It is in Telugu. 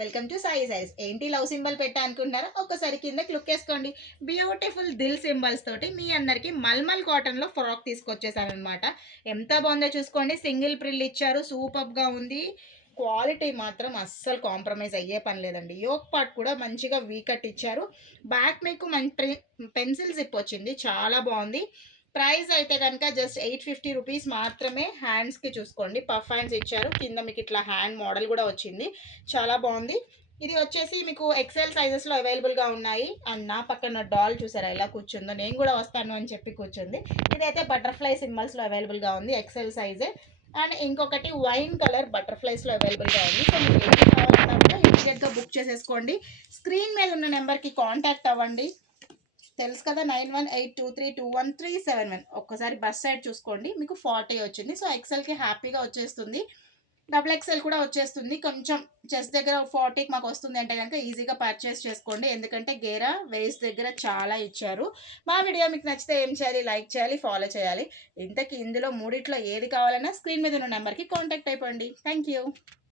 Welcome to Sai saris. ఏంటి లవ్ సింబల్ పెట్టా అనుకుంటున్నారా? ఒక్కసారి కింద క్లిక్ చేసుకోండి. బ్యూటిఫుల్ దిల్ సింబల్స్ తోటి మీ అందరికి మల్మల్ కాటన్లో ఫ్రాక్ తీసుకొచ్చేసానమాట. ఎంత బాగుందో చూసుకోండి. సింగిల్ ప్రిల్ ఇచ్చారు, సూపర్గా ఉంది. క్వాలిటీ మాత్రం అస్సలు కాంప్రమైజ్ అయ్యే పని లేదండి. యోక్ పార్ట్ కూడా మంచిగా వీకట్ ఇచ్చారు. బ్యాక్ మీకు మంచి పెన్సిల్ జిప్ వచ్చింది, చాలా బాగుంది. ప్రైస్ అయితే కనుక జస్ట్ 850 రూపీస్ మాత్రమే. హ్యాండ్స్కి చూసుకోండి, పఫ్ హ్యాండ్స్ ఇచ్చారు. కింద మీకు ఇట్లా హ్యాండ్ మోడల్ కూడా వచ్చింది, చాలా బాగుంది. ఇది వచ్చేసి మీకు ఎక్సెల్ సైజెస్లో అవైలబుల్గా ఉన్నాయి. అండ్ నా పక్కన డాల్ చూసారా ఎలా కూర్చుందో, నేను కూడా వస్తాను అని చెప్పి కూర్చుంది. ఇదైతే బటర్ఫ్లై సింబల్స్లో అవైలబుల్గా ఉంది, ఎక్సెల్ సైజే. అండ్ ఇంకొకటి వైన్ కలర్ బటర్ఫ్లైస్లో అవైలబుల్గా ఉంది. సో మీకు ఏది కావాలన్నా కూడా ఇమీడియట్గా బుక్ చేసేసుకోండి. స్క్రీన్ మీద ఉన్న నెంబర్కి కాంటాక్ట్ అవ్వండి. తెలుసు కదా, 9182321371. ఒక్కసారి బస్ సైడ్ చూసుకోండి, మీకు 40 వచ్చింది. సో ఎక్సెల్కి హ్యాపీగా వచ్చేస్తుంది. డబుల్ ఎక్సెల్ కూడా వచ్చేస్తుంది. కొంచెం చెస్ట్ దగ్గర 40కి మాకు వస్తుంది అంటే కనుక ఈజీగా పర్చేస్ చేసుకోండి. ఎందుకంటే గేరా వేస్ట్ దగ్గర చాలా ఇచ్చారు. మా వీడియో మీకు నచ్చితే ఏం చేయాలి? లైక్ చేయాలి, ఫాలో చేయాలి. ఇంతకీ ఇందులో మూడిట్లో ఏది కావాలన్నా స్క్రీన్ మీద ఉన్న నెంబర్కి కాంటాక్ట్ అయిపోండి. Thank you.